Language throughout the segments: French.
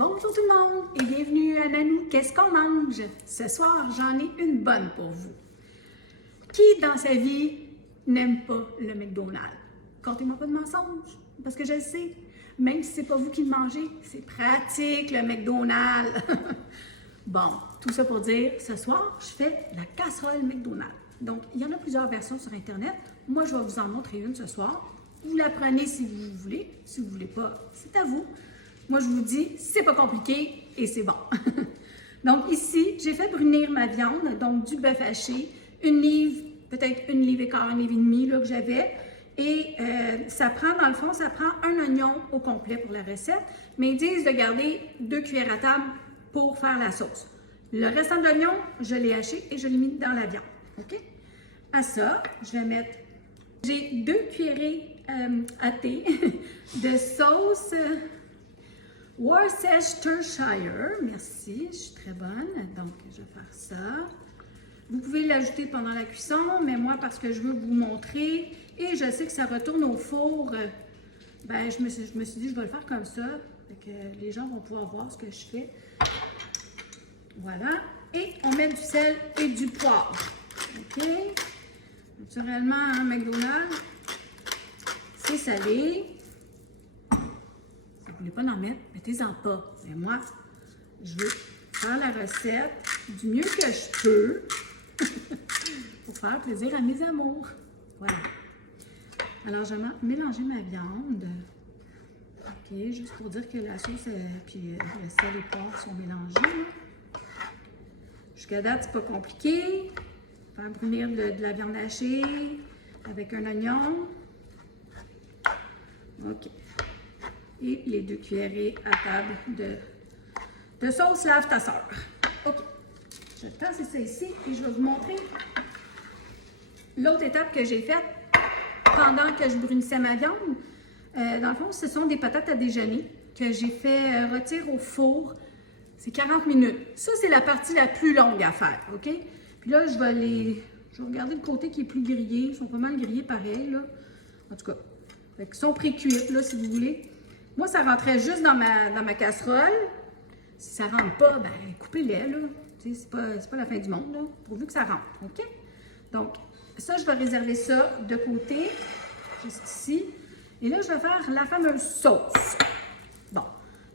Bonjour tout le monde et bienvenue à Nanou. Qu'est-ce qu'on mange? Ce soir, j'en ai une bonne pour vous. Qui dans sa vie n'aime pas le McDonald's? Comptez-moi pas de mensonges, parce que je le sais. Même si c'est pas vous qui le mangez, c'est pratique le McDonald's. Bon, tout ça pour dire, ce soir, je fais la casserole McDonald's. Donc, il y en a plusieurs versions sur Internet. Moi, je vais vous en montrer une ce soir. Vous la prenez si vous voulez. Si vous ne voulez pas, c'est à vous. Moi, je vous dis, c'est pas compliqué et c'est bon. Donc ici, j'ai fait brunir ma viande, donc du bœuf haché, une livre, peut-être une livre et quart, une livre et demie là, que j'avais. Et ça prend, dans le fond, ça prend un oignon au complet pour la recette, mais ils disent de garder 2 cuillères à table pour faire la sauce. Le restant de l'oignon, je l'ai haché et je l'ai mis dans la viande. OK? À ça, je vais mettre, j'ai 2 cuillerées à thé de sauce Worcestershire, merci, je suis très bonne, donc je vais faire ça. Vous pouvez l'ajouter pendant la cuisson, mais moi, parce que je veux vous montrer, et je sais que ça retourne au four, ben je me suis dit, je vais le faire comme ça, fait que les gens vont pouvoir voir ce que je fais. Voilà, et on met du sel et du poivre, ok? Naturellement, un McDonald's, c'est salé. Si vous ne voulez pas en mettre, mettez-en pas. Mais moi, je veux faire la recette du mieux que je peux pour faire plaisir à mes amours. Voilà. Alors, je vais mélanger ma viande. OK, juste pour dire que la sauce et le sel et le poivre sont mélangés. Jusqu'à date, c'est pas compliqué. Faire brunir de la viande hachée avec un oignon. OK. Et les 2 cuillerées à table de sauce lave-tasseur. OK. Je tasse ça ici et je vais vous montrer l'autre étape que j'ai faite pendant que je brunissais ma viande. Dans le fond, ce sont des patates à déjeuner que j'ai fait rôtir au four. C'est 40 minutes. Ça, c'est la partie la plus longue à faire, OK? Puis là, je vais regarder le côté qui est plus grillé. Ils sont pas mal grillés pareil, là. En tout cas, ils sont pré-cuits, là, si vous voulez. Moi, ça rentrait juste dans ma casserole. Si ça ne rentre pas, ben coupez-les, là. C'est pas la fin du monde, là, pourvu que ça rentre, OK? Donc, ça, je vais réserver ça de côté, juste ici. Et là, je vais faire la fameuse sauce. Bon,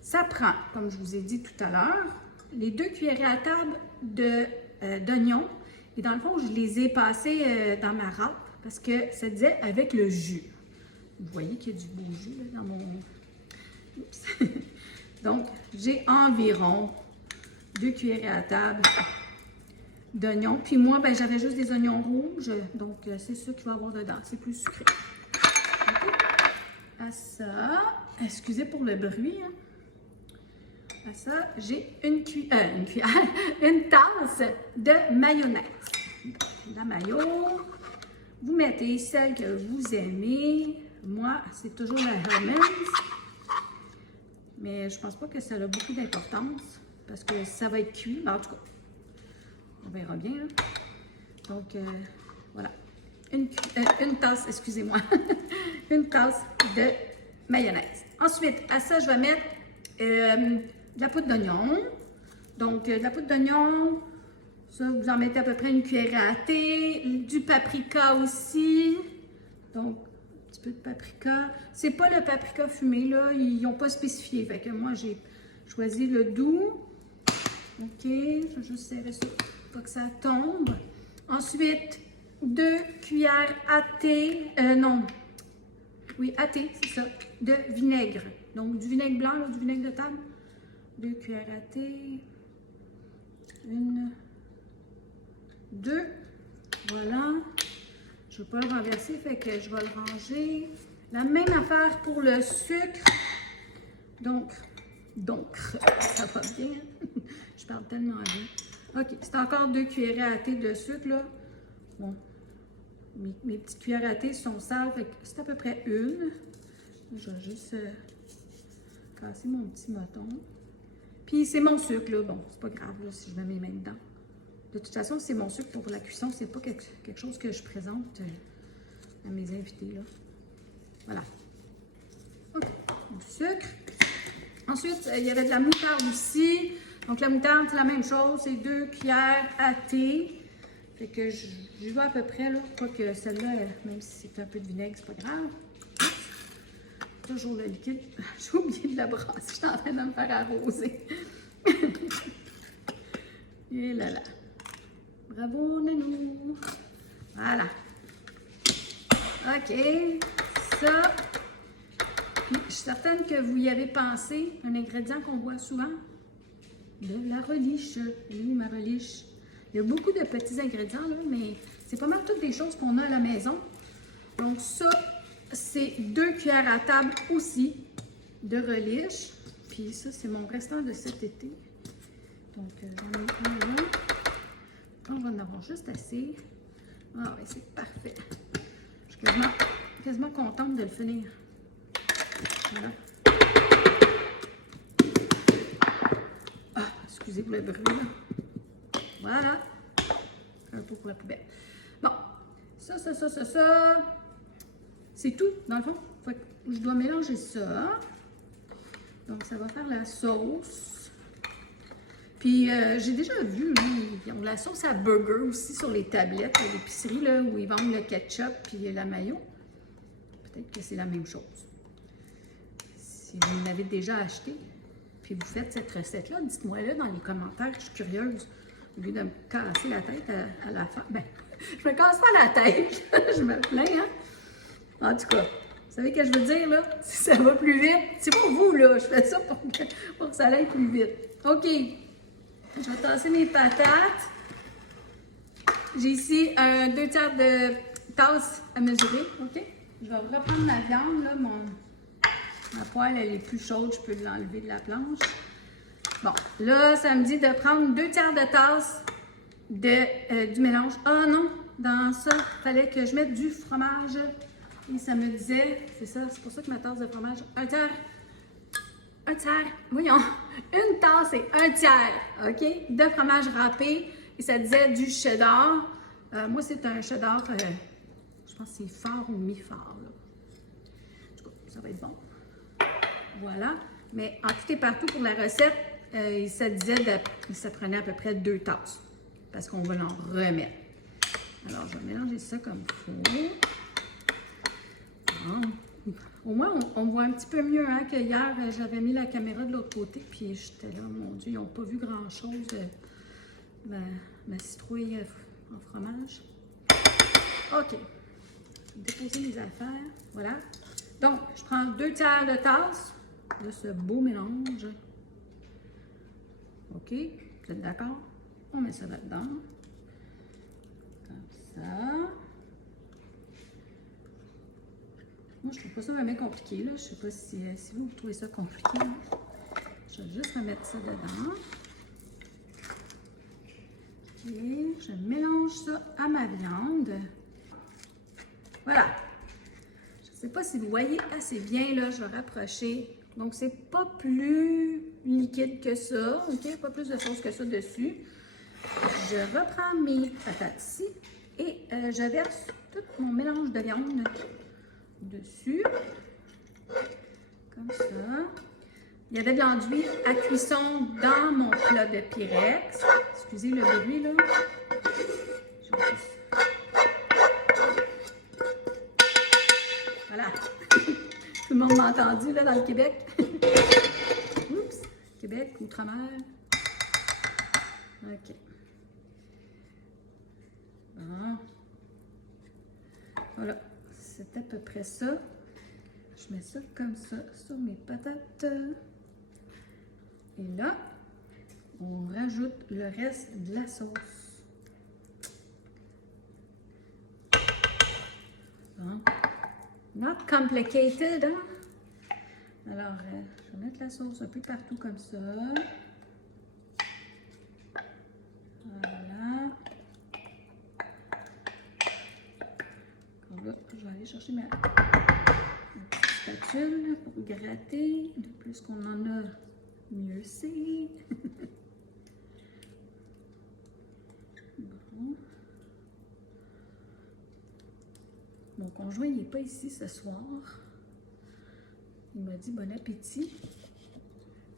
ça prend, comme je vous ai dit tout à l'heure, les 2 cuillerées à table d'oignons. Et dans le fond, je les ai passés dans ma râpe parce que ça disait avec le jus. Vous voyez qu'il y a du beau jus là, dans mon... Oups. Donc, j'ai environ 2 cuillerées à table d'oignons. Puis moi, ben, j'avais juste des oignons rouges. Donc, c'est ça qu'il va y avoir dedans. C'est plus sucré. Okay. À ça, excusez pour le bruit. Hein. À ça, j'ai une tasse de mayonnaise. La mayo. Vous mettez celle que vous aimez. Moi, c'est toujours la Hellmann's. Mais je pense pas que ça a beaucoup d'importance parce que ça va être cuit. En tout cas, on verra bien. Là. Donc, voilà. Une tasse, excusez-moi. Une tasse de mayonnaise. Ensuite, à ça, je vais mettre de la poudre d'oignon. Donc, de la poudre d'oignon, ça, vous en mettez à peu près une cuillère à thé. Du paprika aussi. Donc, peu de paprika. C'est pas le paprika fumé, là. Ils n'ont pas spécifié. Fait que moi, j'ai choisi le doux. OK. Je vais juste serrer ça pour pas que ça tombe. Ensuite, 2 cuillères à thé. À thé, c'est ça. De vinaigre. Donc, du vinaigre blanc, là, du vinaigre de table. 2 cuillères à thé. 1, 2. Voilà. Je ne veux pas le renverser, fait que je vais le ranger. La même affaire pour le sucre. Donc, ça va bien. Je parle tellement bien. OK, c'est encore 2 cuillerées à thé de sucre, là. Bon, mes petites cuillères à thé sont sales, fait que c'est à peu près une. Je vais juste casser mon petit moton. Puis c'est mon sucre, là. Bon, c'est pas grave, là, si je mets mes mains dedans. De toute façon, c'est mon sucre pour la cuisson. C'est pas quelque chose que je présente à mes invités, là. Voilà. OK. Du sucre. Ensuite, il y avait de la moutarde aussi. Donc, la moutarde, c'est la même chose. C'est 2 cuillères à thé. Fait que je vois à peu près, là. Pas que celle-là, même si c'est un peu de vinaigre, c'est pas grave. Toujours le liquide. J'ai oublié de la brasser. Je suis en train de me faire arroser. Et là là. Bravo, Nanou. Voilà. OK. Ça. Puis, je suis certaine que vous y avez pensé. Un ingrédient qu'on voit souvent. De la relish. Oui, ma relish. Il y a beaucoup de petits ingrédients, là, mais c'est pas mal toutes des choses qu'on a à la maison. Donc, ça, c'est 2 cuillères à table aussi de relish. Puis ça, c'est mon restant de cet été. Donc, j'en ai un là. On va en avoir juste assez. Ah oui, c'est parfait. Je suis quasiment contente de le finir. Voilà. Ah, excusez pour le bruit, là. Voilà. Un peu pour la poubelle. Bon, ça. C'est tout, dans le fond. Fait que je dois mélanger ça. Donc, ça va faire la sauce. Puis, j'ai déjà vu, là, ils ont de la sauce à burger aussi sur les tablettes à l'épicerie, là, où ils vendent le ketchup puis la mayo. Peut-être que c'est la même chose. Si vous l'avez déjà acheté, puis vous faites cette recette-là, dites-moi-le dans les commentaires, je suis curieuse. Au lieu de me casser la tête à la fin. Ben, je me casse pas la tête, je me plains, hein? En tout cas, vous savez ce que je veux dire, là? Si ça va plus vite, c'est pour vous, là. Je fais ça pour que ça aille plus vite. OK. Je vais tasser mes patates. J'ai ici 2 tiers de tasse à mesurer, OK? Je vais reprendre ma viande, là. Ma poêle, elle est plus chaude, je peux l'enlever de la planche. Bon, là, ça me dit de prendre 2 tiers de tasse du mélange. Ah non, dans ça, il fallait que je mette du fromage. Et ça me disait, c'est ça, c'est pour ça que ma tasse de fromage, 1 tiers, voyons, une tasse et 1 tiers, OK, de fromage râpé. Et ça disait du cheddar. Moi, c'est un cheddar, je pense que c'est fort ou mi-fort, là. En tout cas, ça va être bon. Voilà. Mais en tout et partout pour la recette, ça disait que ça prenait à peu près 2 tasses. Parce qu'on va l'en remettre. Alors, je vais mélanger ça comme il faut. Bon. Au moins, on voit un petit peu mieux, hein, que hier, j'avais mis la caméra de l'autre côté, puis j'étais là, mon Dieu, ils n'ont pas vu grand-chose, ma citrouille en fromage. OK. Déposer les affaires. Voilà. Donc, je prends 2 tiers de tasse de ce beau mélange. OK. Vous êtes d'accord? On met ça là-dedans. Comme ça. Moi, je trouve pas ça vraiment compliqué, là. Je sais pas si vous trouvez ça compliqué. Hein? Je vais juste remettre ça dedans. Et je mélange ça à ma viande. Voilà. Je ne sais pas si vous voyez assez bien, là. Je vais rapprocher. Donc, c'est pas plus liquide que ça. OK? Pas plus de sauce que ça dessus. Je reprends mes patates ici et je verse tout mon mélange de viande dessus, comme ça. Il y avait de l'enduit à cuisson dans mon plat de Pyrex. Excusez le bruit, là. Voilà. Tout le monde m'a entendu, là, dans le Québec. Oups! Québec, Outre-mer. OK. Bon. Voilà. C'est à peu près ça. Je mets ça comme ça sur mes patates. Et là, on rajoute le reste de la sauce. Bon. Not complicated, hein? Alors, je vais mettre la sauce un peu partout comme ça. Voilà. Là, je vais aller chercher ma petite spatule pour gratter. De plus qu'on en a, mieux c'est. Bon. Mon conjoint, il n'est pas ici ce soir. Il m'a dit bon appétit.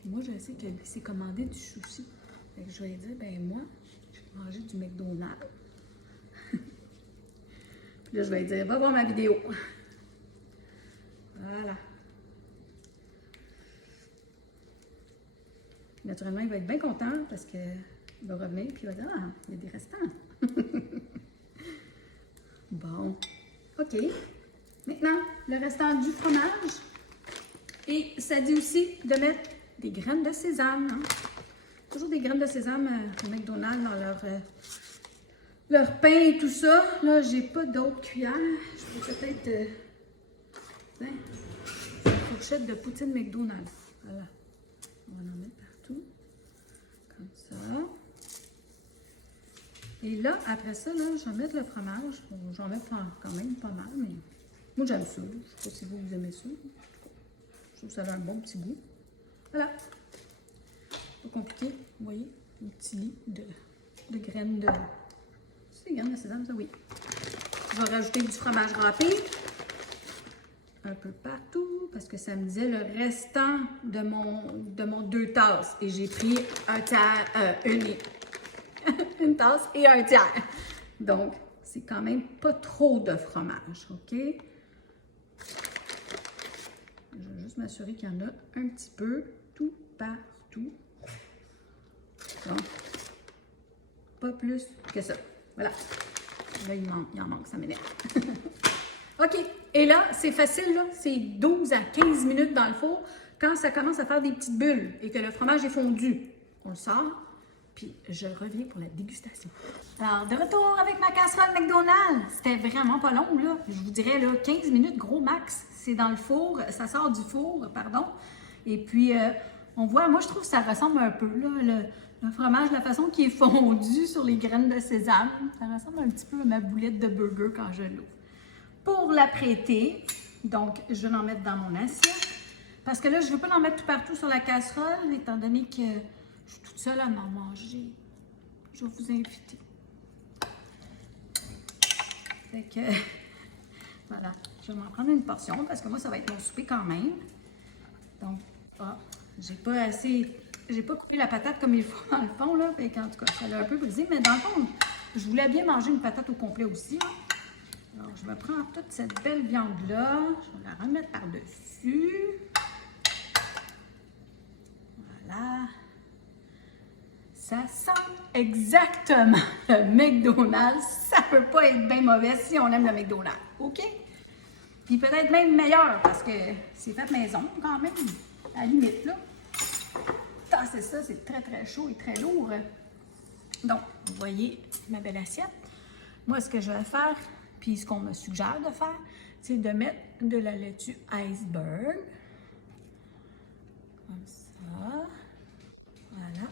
Puis moi, je sais que lui, s'est commandé du sushi. Fait que je vais lui dire, ben moi, je vais manger du McDonald's. Puis là, je vais lui dire, va voir ma vidéo. Voilà. Naturellement, il va être bien content parce qu'il va revenir et il va dire, ah, il y a des restants. Bon. OK. Maintenant, le restant du fromage. Et ça dit aussi de mettre des graines de sésame. Hein? Toujours des graines de sésame au McDonald's dans leur pain et tout ça. Là, j'ai pas d'autres cuillères. Je peux peut-être... une fourchette de poutine McDonald's. Voilà. On va en mettre partout. Comme ça. Et là, après ça, là, je vais mettre le fromage. J'en mets quand même pas mal, mais moi, j'aime ça. Je ne sais pas si vous aimez ça. Je trouve que ça a un bon petit goût. Voilà. Pas compliqué. Vous voyez, un petit lit de graines de... C'est des graines de sésame, ça, oui. Je vais rajouter du fromage râpé. Un peu partout, parce que ça me disait le restant de mon 2 tasses. Et j'ai pris un tiers, une tasse et un tiers. Donc, c'est quand même pas trop de fromage, OK? Je vais juste m'assurer qu'il y en a un petit peu tout partout. Donc, pas plus que ça. Voilà. Là, il en manque, ça m'énerve. OK. Et là, c'est facile, là. C'est 12 à 15 minutes dans le four. Quand ça commence à faire des petites bulles et que le fromage est fondu, on le sort. Puis je reviens pour la dégustation. Alors, de retour avec ma casserole McDonald's. C'était vraiment pas long, là. Je vous dirais, là, 15 minutes, gros max. C'est dans le four. Ça sort du four, pardon. Et puis, on voit, moi, je trouve que ça ressemble un peu, là, le fromage, la façon qu'il est fondu sur les graines de sésame. Ça ressemble un petit peu à ma boulette de burger quand je l'ouvre. Pour l'apprêter, donc, je vais l'en mettre dans mon assiette. Parce que là, je ne veux pas l'en mettre tout partout sur la casserole, étant donné que je suis toute seule à m'en manger. Je vais vous inviter. Fait que, voilà, je vais m'en prendre une portion parce que moi, ça va être mon souper quand même. Donc, j'ai pas coupé la patate comme il faut dans le fond, là. Fait qu'en tout cas, ça l'a un peu brisé. Mais dans le fond, je voulais bien manger une patate au complet aussi, là. Alors, je vais prendre toute cette belle viande-là. Je vais la remettre par-dessus. Voilà. Ça sent exactement le McDonald's. Ça peut pas être bien mauvais si on aime le McDonald's. OK? Puis peut-être même meilleur parce que c'est fait maison quand même. À la limite, là. Ah, c'est ça, c'est très, très chaud et très lourd. Donc, vous voyez ma belle assiette. Moi, ce que je vais faire, puis ce qu'on me suggère de faire, c'est de mettre de la laitue iceberg. Comme ça. Voilà.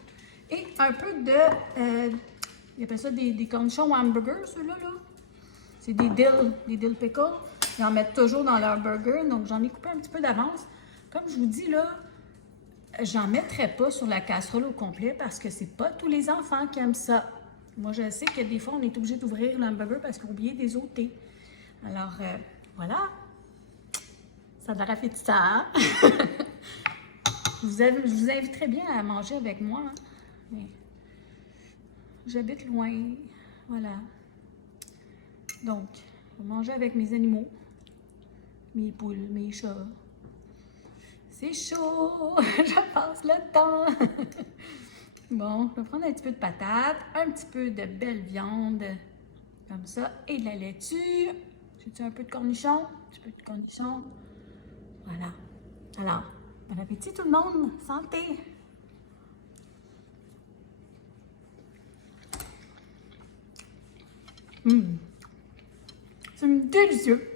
Et un peu de... ils appellent ça des cornichons hamburgers, ceux-là, là. C'est des dill pickles. Ils en mettent toujours dans leur burger, donc j'en ai coupé un petit peu d'avance. Comme je vous dis, là, j'en mettrai pas sur la casserole au complet parce que c'est pas tous les enfants qui aiment ça. Moi, je sais que des fois, on est obligé d'ouvrir l'hamburger parce qu'on a oublié des ôtés. Alors, voilà. Ça a de l'air appétissant, hein? Je vous inviterais bien à manger avec moi. Hein? Mais j'habite loin. Voilà. Donc, je vais manger avec mes animaux. Mes poules, mes chats. C'est chaud! Je passe le temps! Bon, je vais prendre un petit peu de patate, un petit peu de belle viande, comme ça, et de la laitue. J'ai-tu un peu de cornichon? Un petit peu de cornichon. Voilà. Alors, bon appétit tout le monde! Santé! C'est délicieux!